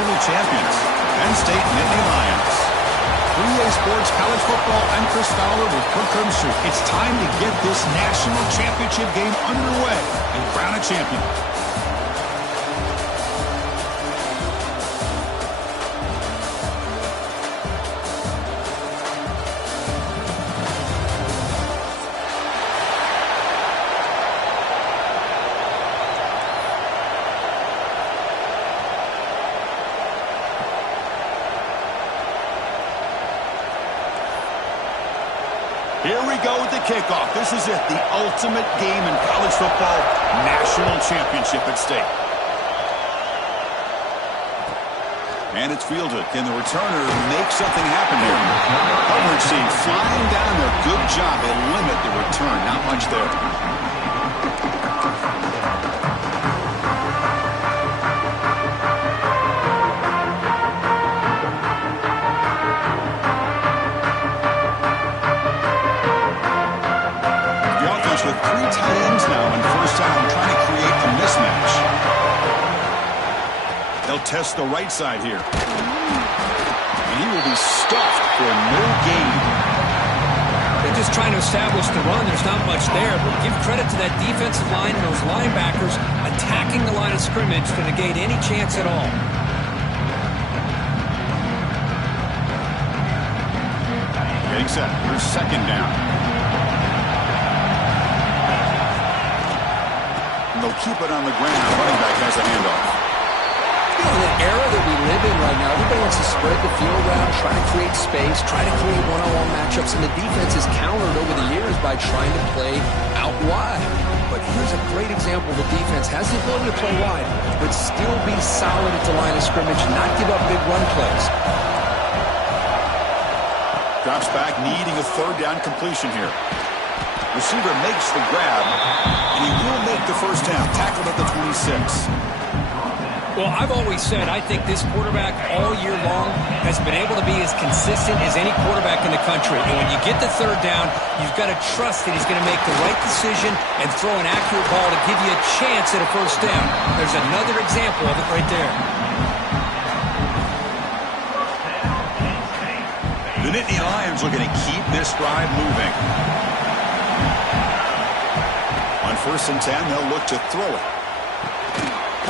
national champions, Penn State Nittany Lions. 3A Sports College Football, I'm Chris Fowler with Kirk Herbstreit. It's time to get this national championship game underway and crown a champion. Here we go with the kickoff. This is it, the ultimate game in college football, national championship at stake. And it's fielded. Can the returner make something happen here? Coverage team flying down there. Good job. They limit the return. Not much there. With 3 tight ends now in first down, trying to create a mismatch. They'll test the right side here. And he will be stuffed for no gain. They're just trying to establish the run. There's not much there, but give credit to that defensive line and those linebackers attacking the line of scrimmage to negate any chance at all. Getting set. Here's second down. They'll keep it on the ground. Running back has the handoff. You know, in the era that we live in right now, everybody wants to spread the field around, try to create space, try to create one-on-one matchups, and the defense is countered over the years by trying to play out wide. But here's a great example. The defense has the ability to play wide, but still be solid at the line of scrimmage, not give up big run plays. Drops back, needing a third down completion here. Receiver makes the grab, and he will make the first down. Tackled at the 26. Well, I've always said I think this quarterback all year long has been able to be as consistent as any quarterback in the country. And when you get the third down, you've got to trust that he's going to make the right decision and throw an accurate ball to give you a chance at a first down. There's another example of it right there. The Nittany Lions looking to keep this drive moving. On 1st and 10, they'll look to throw it.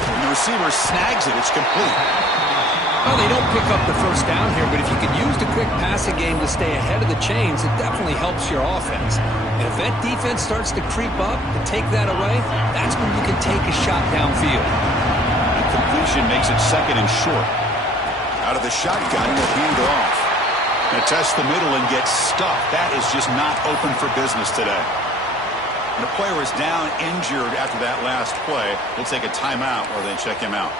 And the receiver snags it. It's complete. Well, they don't pick up the first down here, but if you can use the quick passing game to stay ahead of the chains, it definitely helps your offense. And if that defense starts to creep up and take that away, that's when you can take a shot downfield. The completion makes it second and short. Out of the shotgun, will hand it off. Now test the middle and get stuffed. That is just not open for business today. The player is down injured after that last play. They'll take a timeout or they check him out.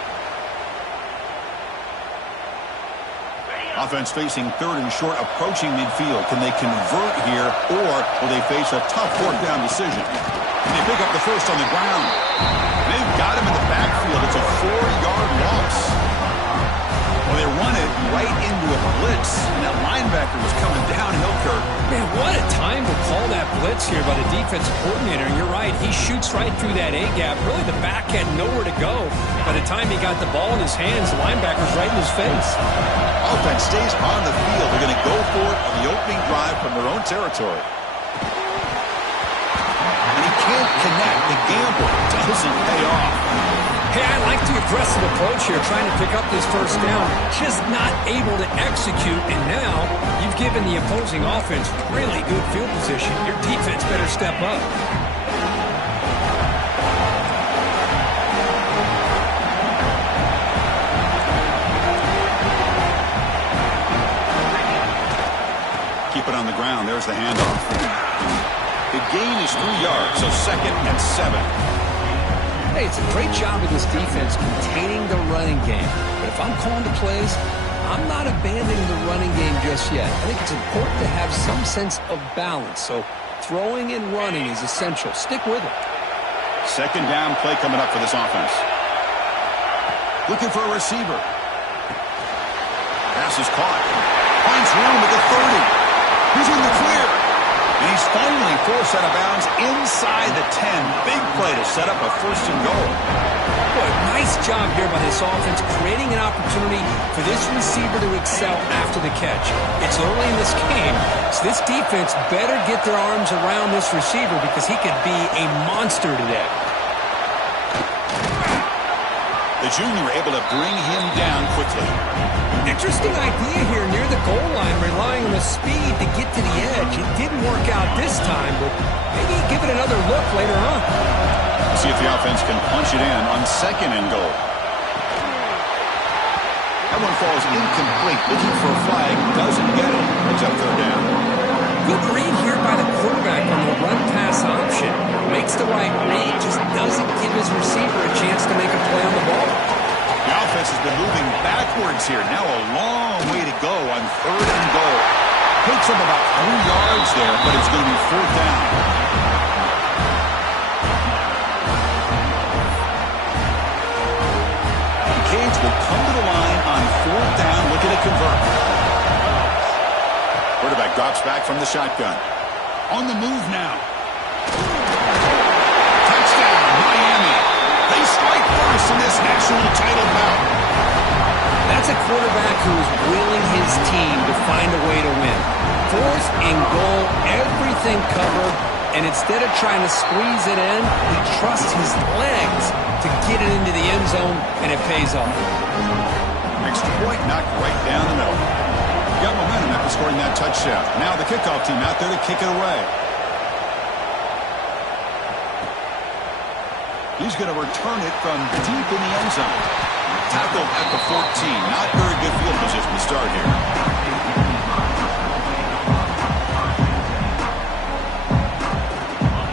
Offense facing third and short, approaching midfield. Can they convert here, or will they face a tough fourth down decision? Can they pick up the first on the ground? They've got him in the backfield. It's a 4-yard loss. Well, they run it right into a blitz, and that linebacker was coming downhill, Kirk. Man, what a time to call that blitz here by the defensive coordinator. And you're right, he shoots right through that A-gap. Really, the back had nowhere to go. By the time he got the ball in his hands, the linebacker's right in his face. Offense stays on the field. They're going to go for it on the opening drive from their own territory. And he can't connect. The gamble doesn't pay off. Hey, I like the aggressive approach here, trying to pick up this first down. Just not able to execute, and now you've given the opposing offense really good field position. Your defense better step up. Keep it on the ground. There's the handoff. The gain is 3 yards, so second and 7. Hey, it's a great job of this defense containing the running game. But if I'm calling the plays, I'm not abandoning the running game just yet. I think it's important to have some sense of balance. So throwing and running is essential. Stick with it. Second down play coming up for this offense. Looking for a receiver. Pass is caught. Finds room at the 30. He's in the clear. And he's finally forced out of bounds inside the 10. Big play to set up a first and goal. Boy, nice job here by this offense, creating an opportunity for this receiver to excel after the catch. It's early in this game, so this defense better get their arms around this receiver because he could be a monster today. The junior able to bring him down quickly. Interesting idea here near the goal line, relying on the speed to get to the edge. It didn't work out this time, but maybe give it another look later on. See if the offense can punch it in on 2nd and goal. That one falls incomplete. Looking for a flag. Doesn't get it. Brings up 3rd down. Good read here by the quarterback on the run-pass option. Makes the right read, just doesn't give his receiver a chance to make a play on the ball. The offense has been moving backwards here. Now a long way to go on 3rd and goal. Takes up about 3 yards there, but it's going to be 4th down. The Canes will come to the line on 4th down, looking to convert. Quarterback drops back from the shotgun. On the move now. Touchdown, Miami. They strike first in this national title bout. That's a quarterback who is willing his team to find a way to win. 4th and goal, everything covered, and instead of trying to squeeze it in, he trusts his legs to get it into the end zone, and it pays off. Extra point knocked right down the middle. Got momentum after scoring that touchdown. Now the kickoff team out there to kick it away. He's going to return it from deep in the end zone. Tackled at the 14. Not very good field position to start here.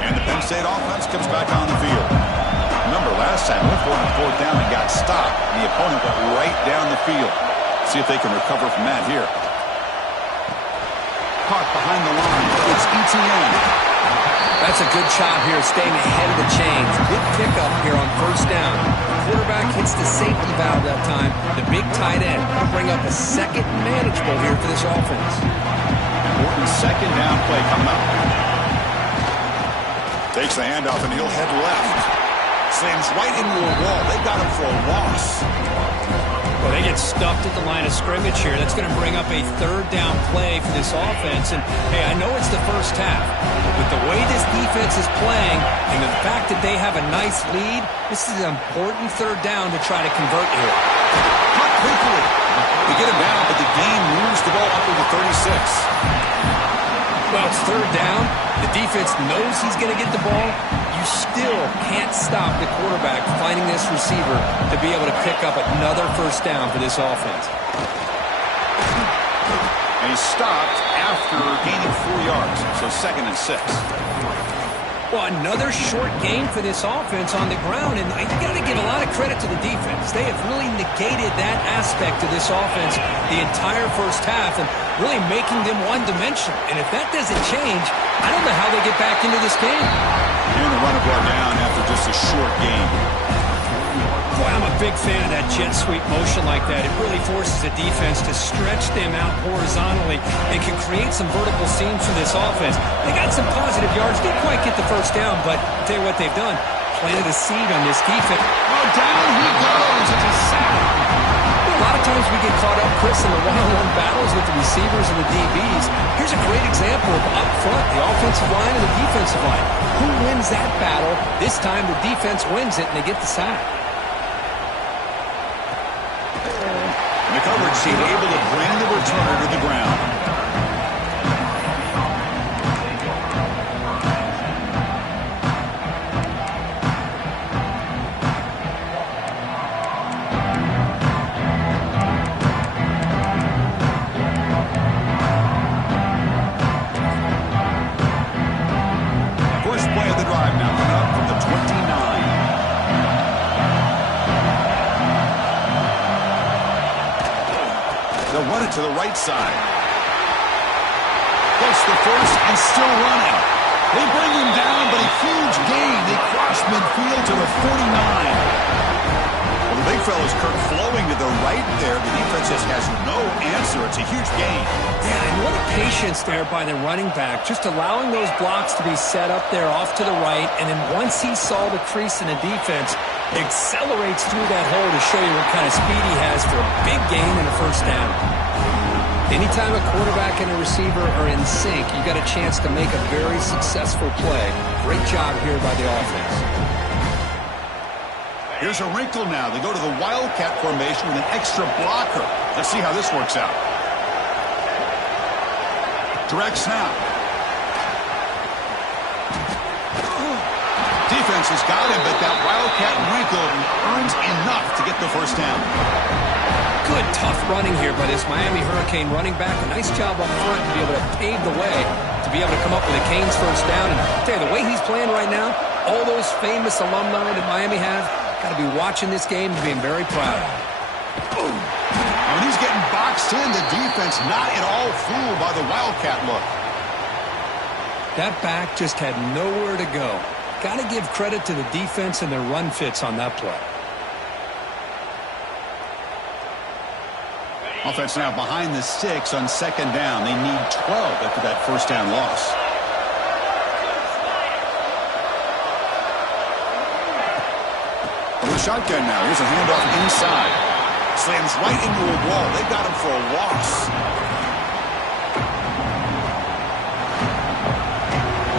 And the Penn State offense comes back on the field. Remember, last time, went for it on 4th down and got stopped. The opponent went right down the field. See if they can recover from that here. Caught behind the line. It's ETN. That's a good shot here, staying ahead of the chains. Good pickup here on 1st down. Quarterback hits the safety valve that time. The big tight end will bring up a 2nd manageable here for this offense. Important 2nd down play coming up. Takes the handoff and he'll head left. Slams right into a wall. They got him for a loss. Well, they get stuffed at the line of scrimmage here. That's going to bring up a 3rd down play for this offense. And, hey, I know it's the first half, but the way this defense is playing and the fact that they have a nice lead, this is an important 3rd down to try to convert here. Cut quickly. They get him down, but the game moves the ball up to the 36. Well, it's 3rd down. The defense knows he's going to get the ball. You still can't stop the quarterback finding this receiver to be able to pick up another 1st down for this offense. And he stopped after gaining 4 yards, so 2nd and 6. Well, another short game for this offense on the ground, and you got to give a lot of credit to the defense. They have really negated that aspect of this offense the entire first half and really making them one-dimensional. And if that doesn't change, I don't know how they get back into this game. And the runner brought down after just a short game. Boy, I'm a big fan of that jet sweep motion like that. It really forces the defense to stretch them out horizontally and can create some vertical seams for this offense. They got some positive yards. Didn't quite get the 1st down, but I'll tell you what they've done. Planted a seed on this defense. Oh, down he goes. It's a sack. A lot of times we get caught up, Chris, in the one-on-one battles with the receivers and the DBs. Here's a great example of up front, the offensive line and the defensive line. Who wins that battle? This time the defense wins it, and they get the sack. The coverage team able to bring the returner to the ground. First play of the drive now coming up from the 29. They'll run it to the right side. Gets the first and still running. They bring him down, but a huge gain. They cross midfield to the 49. Well, the big fella's Kirk flowing to the right there. The defense just has no answer. It's a huge gain. Yeah, and what a patience there by the running back, just allowing those blocks to be set up there off to the right, and then once he saw the crease in the defense, accelerates through that hole to show you what kind of speed he has for a big gain and a first down. Anytime a quarterback and a receiver are in sync, you got a chance to make a very successful play. Great job here by the offense. Here's a wrinkle now. They go to the Wildcat formation with an extra blocker. Let's see how this works out. Direct snap. Defense has got him, but that Wildcat wrinkle earns enough to get the first down. Good, tough running here by this Miami Hurricane running back. A nice job up front to be able to pave the way, to be able to come up with a Canes first down. And I'll tell you, the way he's playing right now, all those famous alumni that Miami has, got to be watching this game and being very proud. Boom. When he's getting boxed in, the defense not at all fooled by the Wildcat look. That back just had nowhere to go. Got to give credit to the defense and their run fits on that play. Offense now behind the 6 on second down. They need 12 after that first down loss. From the shotgun now. Here's a handoff inside. Slams right into a wall. They got him for a loss.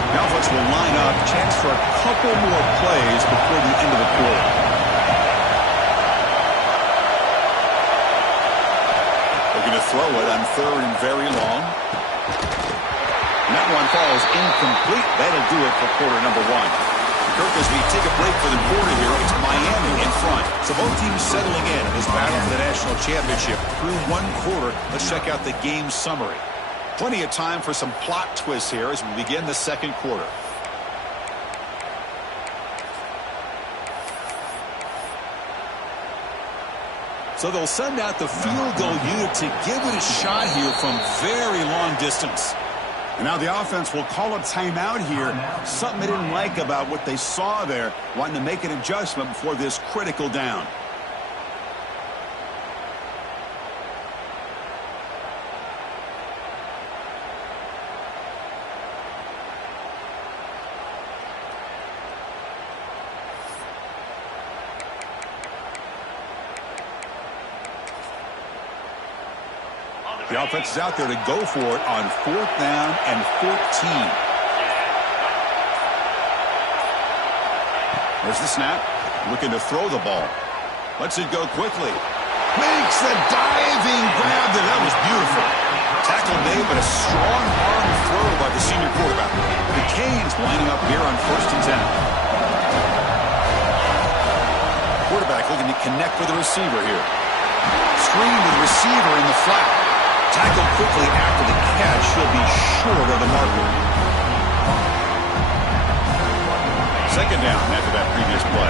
Now offense will line up. Chance for a couple more plays before the end of the quarter. Going to throw it on third and very long. And that one falls incomplete. That'll do it for quarter number 1. Kirk, as we take a break for the quarter here, it's Miami in front. So both teams settling in this battle for the national championship through one quarter. Let's check out the game summary. Plenty of time for some plot twists here as we begin the second quarter. So they'll send out the field goal unit to give it a shot here from very long distance. And now the offense will call a timeout here. Something they didn't like about what they saw there, wanting to make an adjustment before this critical down. The offense is out there to go for it on 4th down and 14. There's the snap. Looking to throw the ball. Lets it go quickly. Makes the diving grab. That was beautiful. Tackle made, but a strong arm throw by the senior quarterback. The Canes lining up here on 1st and 10. Quarterback looking to connect with the receiver here. Screen with the receiver in the flat. Tackled quickly after the catch. He'll be short of the marker. Second down after that previous play.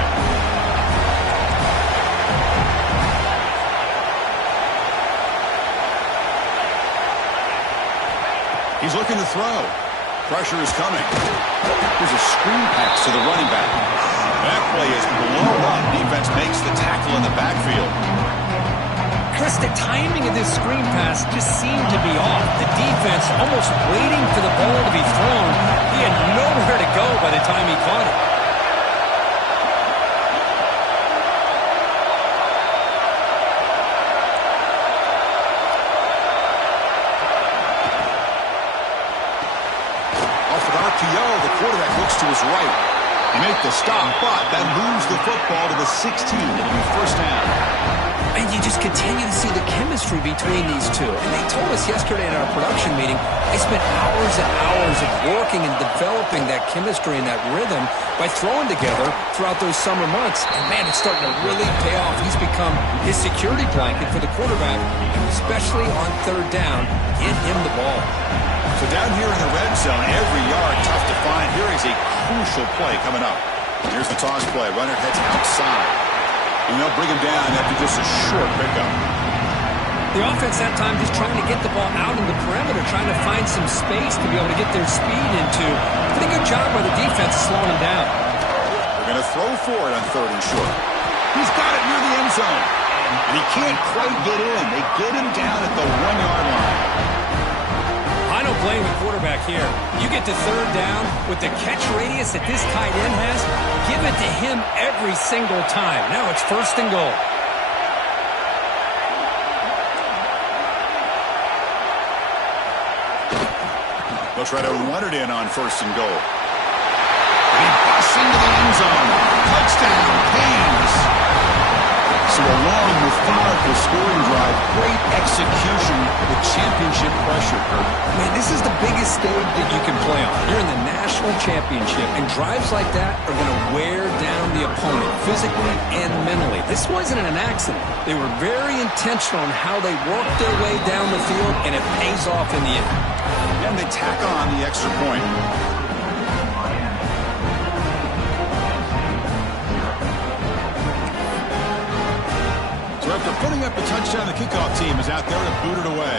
He's looking to throw. Pressure is coming. Here's a screen pass to the running back. That play is blown up. Defense makes the tackle in the backfield. Chris, the timing of this screen pass just seemed to be off. The defense almost waiting for the ball to be thrown. He had nowhere to go by the time he caught it. Off of RPO, the quarterback looks to his right. He makes the stop, but that moves the football to the 16. It'll be first down. And you just continue to see the chemistry between these two. And they told us yesterday in our production meeting, they spent hours and hours of working and developing that chemistry and that rhythm by throwing together throughout those summer months. And, man, it's starting to really pay off. He's become his security blanket for the quarterback, and especially on 3rd down, get him the ball. So down here in the red zone, every yard tough to find. Here is a crucial play coming up. Here's the toss play. Runner heads outside. And they'll bring him down after just a short pickup. The offense that time just trying to get the ball out in the perimeter, trying to find some space to be able to get their speed into. Pretty good job by the defense slowing him down. They're going to throw for it on 3rd and short. He's got it near the end zone. And he can't quite get in. They get him down at the 1-yard line. I don't blame the quarterback here. You get to 3rd down with the catch radius that this tight end has, give it to him every single time. Now it's 1st and goal. They'll try to run it in on 1st and goal. And he busts into the end zone. Touchdown, Canes. So a long, methodical scoring drive. Great execution with championship pressure. Man, this is the biggest stage that you can play on. You're in the national championship, and drives like that are going to wear down the opponent physically and mentally. This wasn't an accident. They were very intentional in how they worked their way down the field, and it pays off in the end. And they tack on the extra point. So after putting up the touchdown, the kickoff team is out there to boot it away.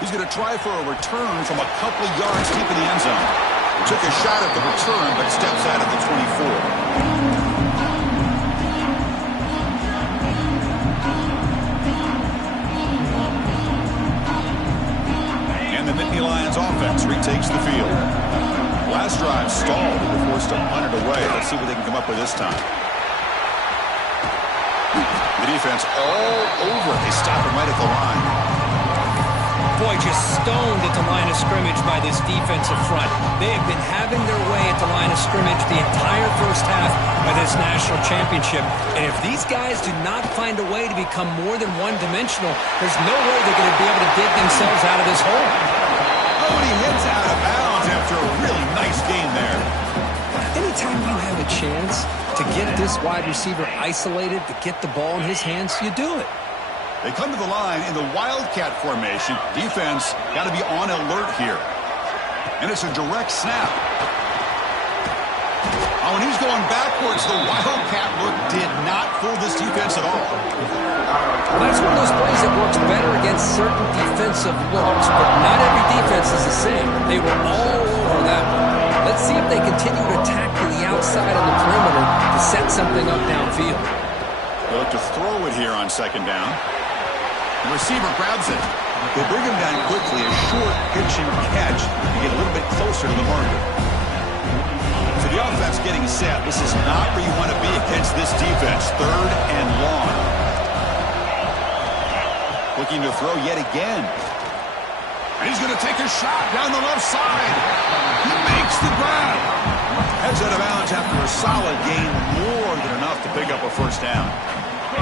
He's going to try for a return from a couple of yards deep in the end zone. Took a shot at the return, but steps out at the 24. Lions offense retakes the field. Last drive stalled. They were forced to punt it away. Let's see what they can come up with this time. The defense all over it. They stop him right at the line. Boy, just stoned at the line of scrimmage by this defensive front. They have been having their way at the line of scrimmage the entire first half of this national championship. And if these guys do not find a way to become more than one-dimensional, there's no way they're going to be able to dig themselves out of this hole. Oh, and he hits out of bounds after a really nice game there. Anytime you have a chance to get this wide receiver isolated, to get the ball in his hands, you do it. They come to the line in the Wildcat formation. Defense got to be on alert here. And it's a direct snap. Oh, and he's going backwards. The Wildcat look did not fool this defense at all. Well, that's one of those plays that works better against certain defensive looks, but not every defense is the same. They were all over that one. Let's see if they continue to attack to the outside of the perimeter to set something up downfield. They look to throw it here on 2nd down. The receiver grabs it. They bring him down quickly, a short pitch and catch to get a little bit closer to the marker. So the offense getting set. This is not where you want to be against this defense. 3rd and long. Looking to throw yet again. And he's going to take a shot down the left side. He makes the grab. Heads out of bounds after a solid gain, more than enough to pick up a 1st down.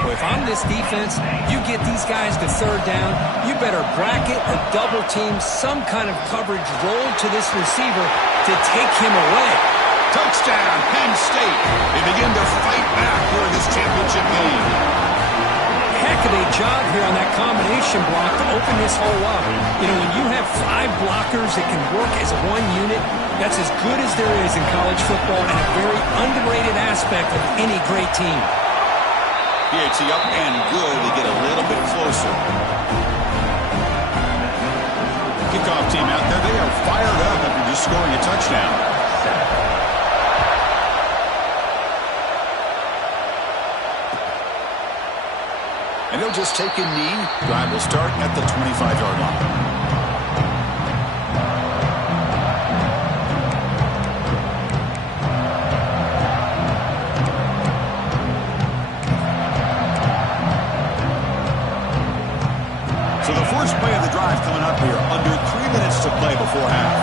Well, if I'm this defense, you get these guys to 3rd down, you better bracket or double team some kind of coverage roll to this receiver to take him away. Touchdown, Penn State. They begin to fight back here in this championship game. Heck of a job here on that combination block to open this hole up. You know, when you have 5 blockers that can work as one unit, that's as good as there is in college football and a very underrated aspect of any great team. PAT up and good. They get a little bit closer. Kickoff team out there. They are fired up after just scoring a touchdown. And they'll just take a knee. Drive will start at the 25-yard line. So the first play of the drive coming up here. Under 3 minutes to play before half.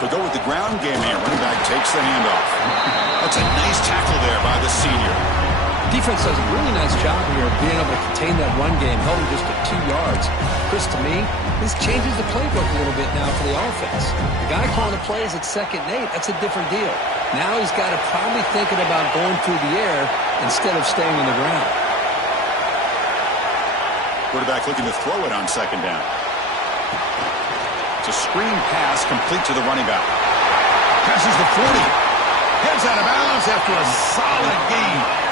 To go with the ground game here. Running back takes the handoff. That's a nice tackle there by the senior. Defense does a really nice job here of being able to contain that run game, held him just at 2 yards. Chris, to me, this changes the playbook a little bit now for the offense. The guy calling the plays at 2nd and 8, that's a different deal. Now he's got to probably thinking about going through the air instead of staying on the ground. Quarterback looking to throw it on 2nd down. It's a screen pass complete to the running back. Passes the 40. Heads out of bounds after a solid gain.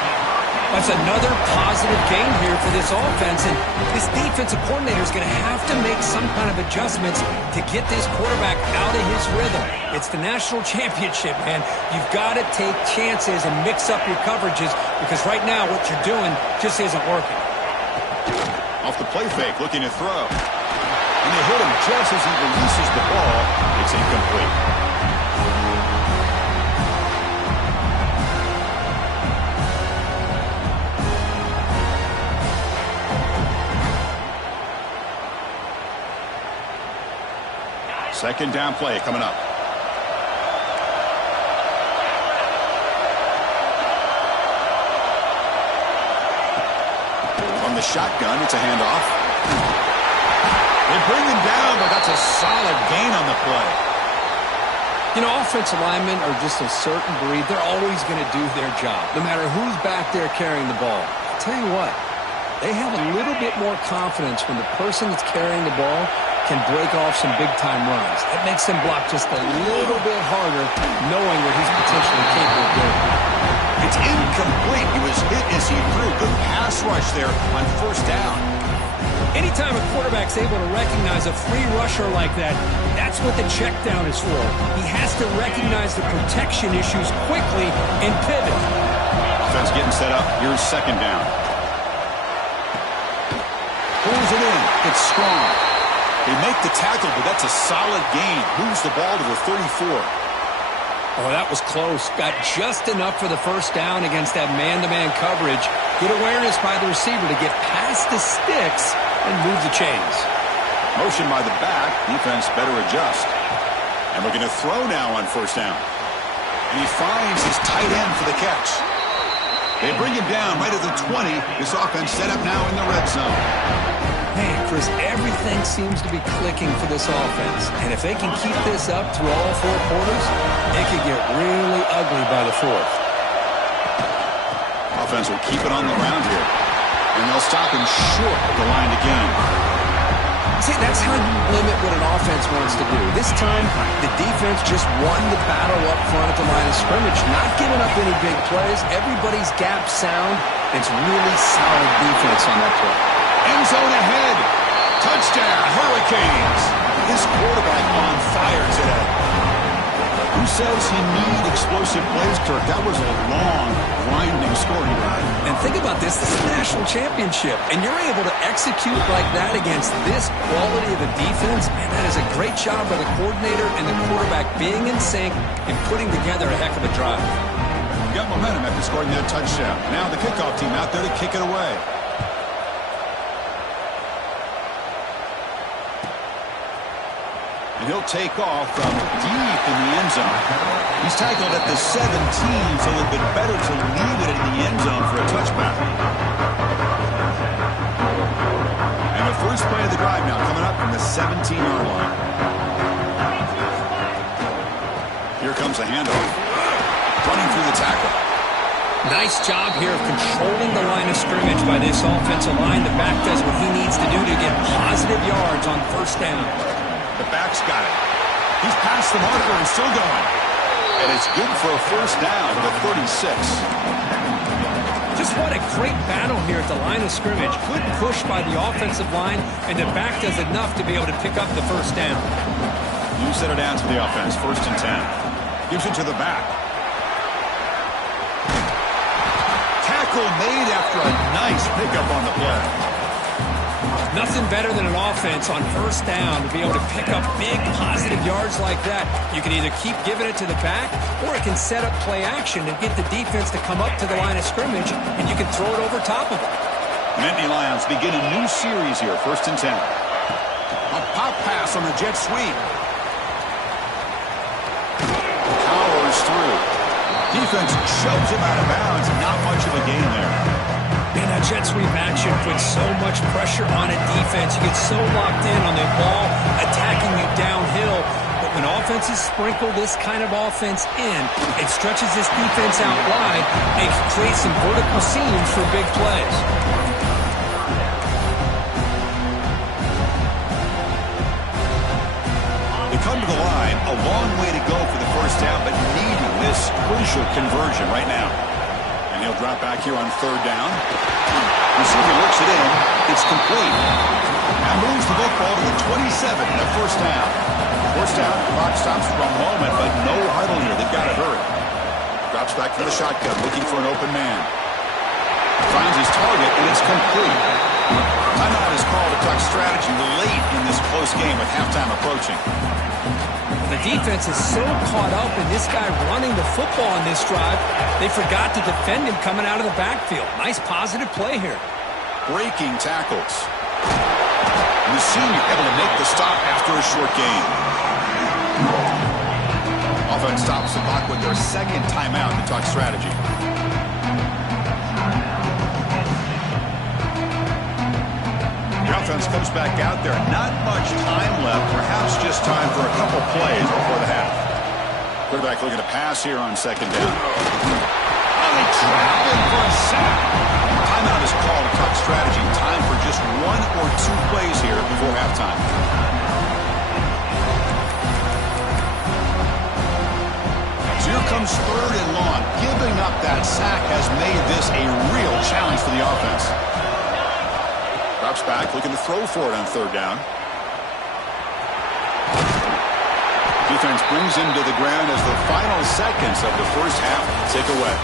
That's another positive gain here for this offense, and this defensive coordinator is going to have to make some kind of adjustments to get this quarterback out of his rhythm. It's the national championship, man. You've got to take chances and mix up your coverages because right now what you're doing just isn't working. Off the play fake, looking to throw. And they hit him just as he releases the ball. It's incomplete. Second down play coming up. From the shotgun, it's a handoff. They bring him down, but that's a solid gain on the play. You know, offensive linemen are just a certain breed. They're always going to do their job, no matter who's back there carrying the ball. I'll tell you what, they have a little bit more confidence when the person that's carrying the ball can break off some big-time runs. That makes them block just a little bit harder, knowing what he's potentially capable of doing. It's incomplete. He was hit as he threw. Good pass rush there on first down. Anytime a quarterback's able to recognize a free rusher like that, that's what the check down is for. He has to recognize the protection issues quickly and pivot. Offense getting set up. Here's second down. Pulls it in. It's strong. They make the tackle, but that's a solid gain. Moves the ball to the 34. Oh, that was close. Got just enough for the first down against that man-to-man coverage. Good awareness by the receiver to get past the sticks and move the chains. Motion by the back. Defense better adjust. And looking to throw now on first down. And he finds his tight end for the catch. They bring him down right at the 20. This offense set up now in the red zone. Man, Chris, everything seems to be clicking for this offense. And if they can keep this up through all four quarters, it could get really ugly by the fourth. Offense will keep it on the ground here. And they'll stop him short of the line to gain. See, that's how you limit what an offense wants to do. This time, the defense just won the battle up front at the line of scrimmage, not giving up any big plays. Everybody's gap sound. It's really solid defense on that play. End zone ahead. Touchdown, Hurricanes. This quarterback on fire today. Who says he needs explosive plays, Kirk? That was a long, grinding scoring drive. And think about this. This is a national championship. And you're able to execute like that against this quality of a defense. Man, that is a great job by the coordinator and the quarterback being in sync and putting together a heck of a drive. Got momentum after scoring that touchdown. Now the kickoff team out there to kick it away. And he'll take off from deep in the end zone. He's tackled at the 17, so it would have been better to leave it in the end zone for a touchback. And the first play of the drive now coming up from the 17-yard line. Here comes a handoff. Running through the tackle. Nice job here of controlling the line of scrimmage by this offensive line. The back does what he needs to do to get positive yards on first down. The back's got it. He's past the marker and still going. And it's good for a first down to the 36. Just what a great battle here at the line of scrimmage. Good push by the offensive line, and the back does enough to be able to pick up the first down. You set it down to the offense. First and 10. Gives it to the back. Tackle made after a nice pickup on the play. Nothing better than an offense on first down to be able to pick up big positive yards like that. You can either keep giving it to the back, or it can set up play action and get the defense to come up to the line of scrimmage, and you can throw it over top of them. Nittany Lions begin a new series here, first and 10. A pop pass on the jet sweep. Powers through. Defense shoves him out of bounds. Not much of a gain there. And that jet sweep action puts so much pressure on a defense. You get so locked in on the ball attacking you downhill. But when offenses sprinkle this kind of offense in, it stretches this defense out wide and can create some vertical seams for big plays. They come to the line, a long way to go for the first down, but needing this crucial conversion right now. And he'll drop back here on third down. Receiver looks it in. It's complete. And moves the football to the 27 and a first down. First down, clock stops for a moment, but no huddle here. They've got to hurry. Drops back for the shotgun, looking for an open man. Finds his target, and it's complete. Timeout is called to talk strategy late in this close game with halftime approaching. The defense is so caught up in this guy running the football on this drive, they forgot to defend him coming out of the backfield. Nice positive play here. Breaking tackles. And the senior able to make the stop after a short gain. Offense stops the clock with their second timeout to talk strategy. The offense comes back out there. Not much time left. Perhaps just time for a couple plays before the half. Quarterback looking to pass here on second down. Oh, they trap him for a sack. Timeout is called to talk strategy. Time for just 1 or 2 plays here before halftime. So here comes third and long. Giving up that sack has made this a real challenge for the offense. Drops back, looking to throw for it on third down. Defense brings him to the ground as the final seconds of the first half tick away.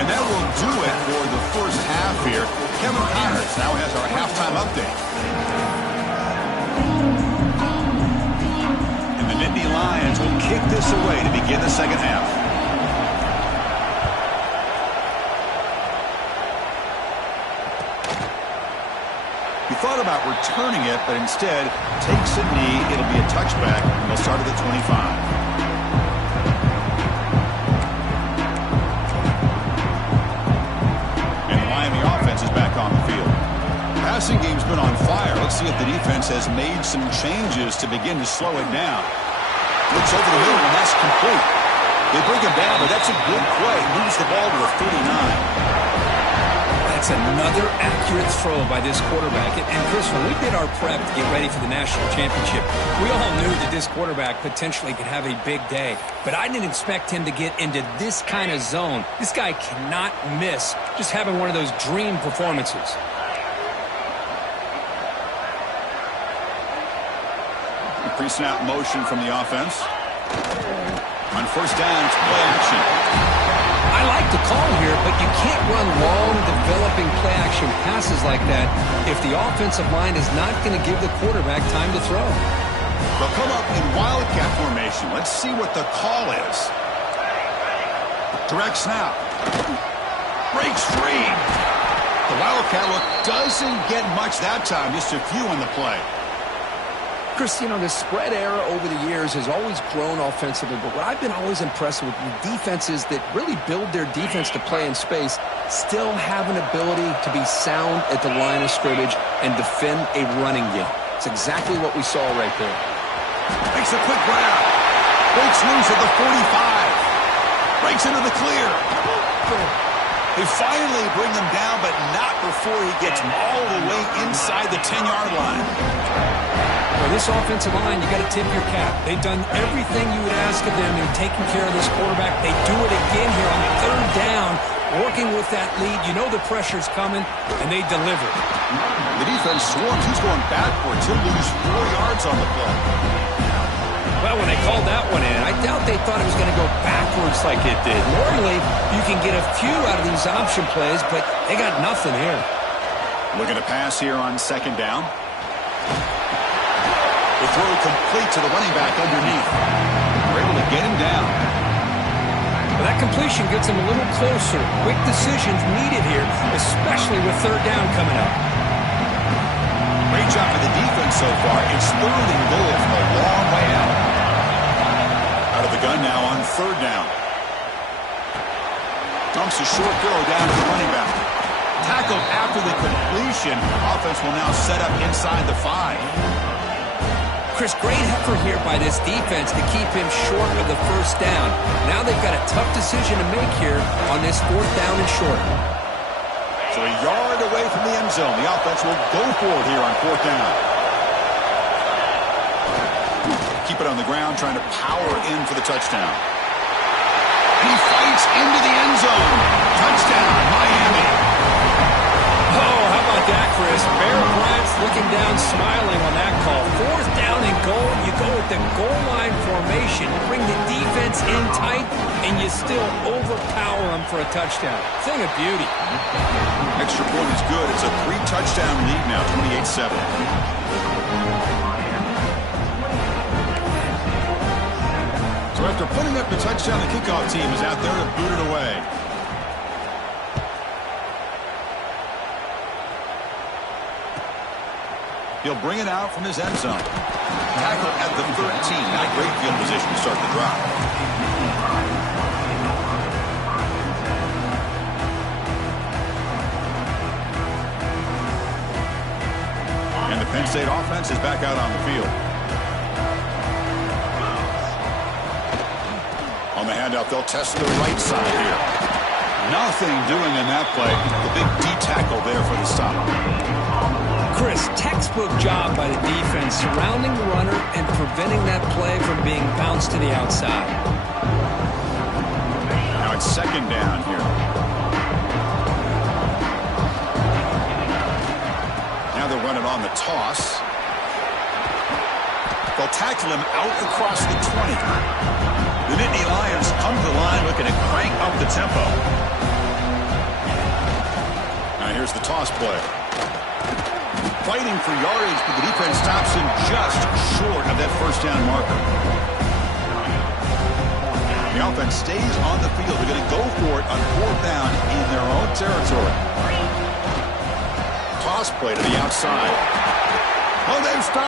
And that will do it for the first half here. Kevin Connors now has our halftime update. And the Nittany Lions will kick this away to begin the second half. He thought about returning it, but instead takes a knee. It'll be a touchback, and they'll start at the 25. On the field. Passing game's been on fire. Let's see if the defense has made some changes to begin to slow it down. Looks over the middle, and that's complete. They bring him down, but that's a good play. Moves the ball to a 39. That's another accurate throw by this quarterback. And Chris, when we did our prep to get ready for the national championship, we all knew that this quarterback potentially could have a big day. But I didn't expect him to get into this kind of zone. This guy cannot miss. Just having one of those dream performances. Pre-snap motion from the offense. On first down, it's play action. I like the call here, but you can't run long, developing play-action passes like that if the offensive line is not going to give the quarterback time to throw. They'll come up in wildcat formation. Let's see what the call is. Direct snap. Breaks free. The wildcat look doesn't get much that time, just a few on the play. Chris, you know, the spread era over the years has always grown offensively, but what I've been always impressed with defenses that really build their defense to play in space still have an ability to be sound at the line of scrimmage and defend a running game. It's exactly what we saw right there. Makes a quick grab. Breaks loose at the 45. Breaks into the clear. They finally bring him down, but not before he gets all the way inside the 10-yard line. Well, this offensive line, you got to tip your cap. They've done everything you would ask of them in taking care of this quarterback. They do it again here on third down, working with that lead. You know the pressure's coming, and they deliver. The defense swarms. He's going backwards. He'll lose 4 yards on the play. Well, when they called that one in, I doubt they thought it was going to go backwards like it did. Normally, you can get a few out of these option plays, but they got nothing here. Looking to pass here on second down. The throw complete to the running back underneath. We're able to get him down. Well, that completion gets him a little closer. Quick decisions needed here, especially with third down coming up. Great job for the defense so far. It's third and goal from a long way out. Out of the gun now on third down. Dumps a short throw down to the running back. Tackled after the completion. Offense will now set up inside the 5. Chris, great effort here by this defense to keep him short of the first down. Now they've got a tough decision to make here on this fourth down and short. So a yard away from the end zone. The offense will go for it here on fourth down. Keep it on the ground, trying to power in for the touchdown. He fights into the end zone. Touchdown, Miami. Oh, how about that, Chris? Bear Bryant's looking down, smiling on that call. Fourth down and goal. You go with the goal line formation. You bring the defense in tight, and you still overpower them for a touchdown. Thing of beauty. Extra point is good. It's a 3-touchdown lead now, 28-7. So after putting up the touchdown, the kickoff team is out there to boot it away. He'll bring it out from his end zone. Tackle at the 13. Not a great field position to start the drive. And the Penn State offense is back out on the field. On the handout, they'll test the right side here. Nothing doing in that play. The big D tackle there for the stop. Chris, textbook job by the defense surrounding the runner and preventing that play from being bounced to the outside. Now it's second down here. Now they'll run it on the toss. They'll tackle him out across the 20. The Nittany Lions come to the line looking to crank up the tempo. Now here's the toss play. Fighting for yardage, but the defense stops him just short of that first down marker. The offense stays on the field. They're going to go for it on fourth down in their own territory. Toss play to the outside. Oh, they've stopped.